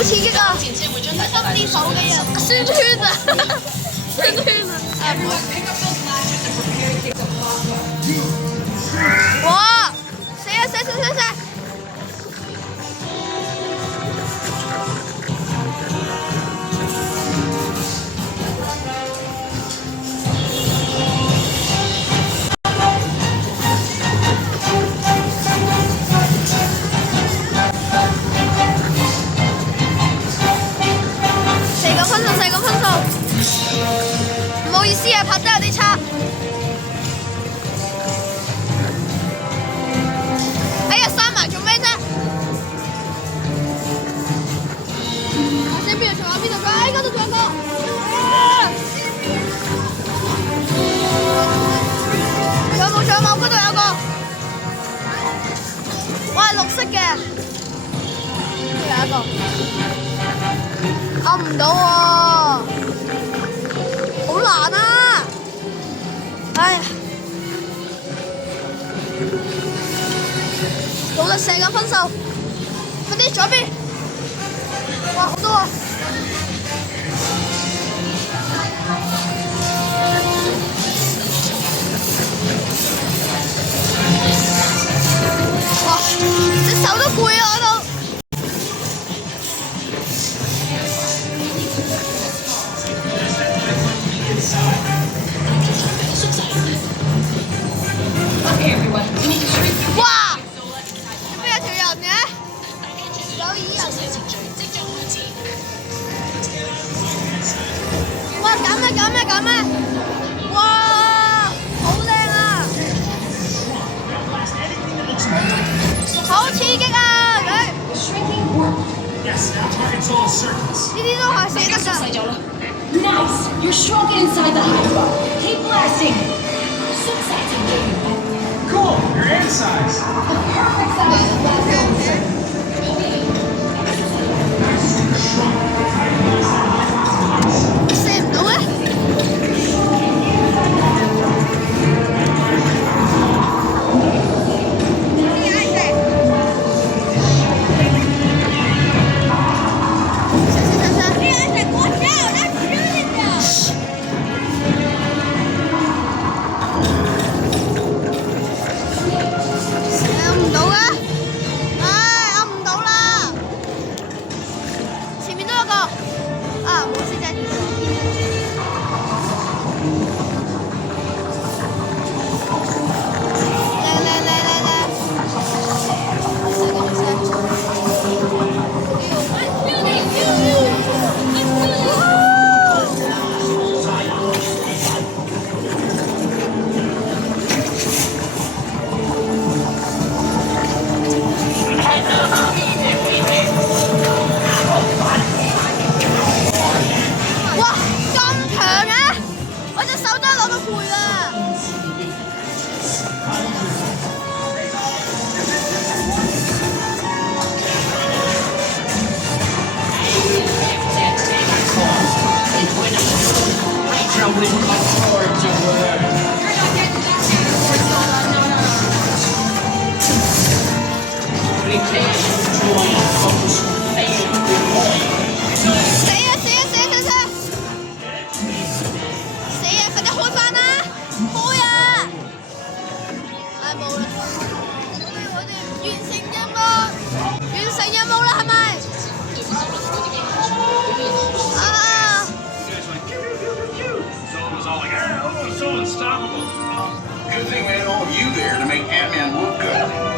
好刺激啊！得啲手機啊，酸圈啊，酸圈啊！哇！死啊死死死死！4個分數，唔好意思啊，拍得有啲差。哎呀，閂埋做咩啫？睇先邊度仲有邊度㗎？哎，嗰度仲有個。仲有冇？仲有冇？嗰度有個。我係綠色嘅。呢度有一個。按唔到喎，好難啊！唉，努力射緊分數，快啲左邊！哇，好多啊！哇，隻手都攰啊！我都。哇！做咩有條人嘅？有耳人。哇！減咩減咩減咩！哇！好靚啊！好刺激啊！佢呢啲都係死得㗎。Nice! You're shrunken inside the hyper. Keep blasting. Cool, you're in size. The perfect size. Xem đúng á. So unstoppable. Good thing we had all of you there to make Ant-Man look good.